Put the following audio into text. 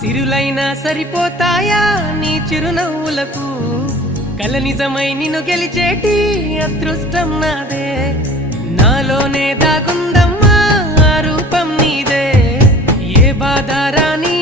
సిరులైనా సరిపోతాయా నీ చిరునవ్వులకు కల నిజమై నిన్ను గెలిచేటి అదృష్టం నాదే నాలోనే దాగుందమ్మా ఆ రూపం నీదే ఏ బాధ రాని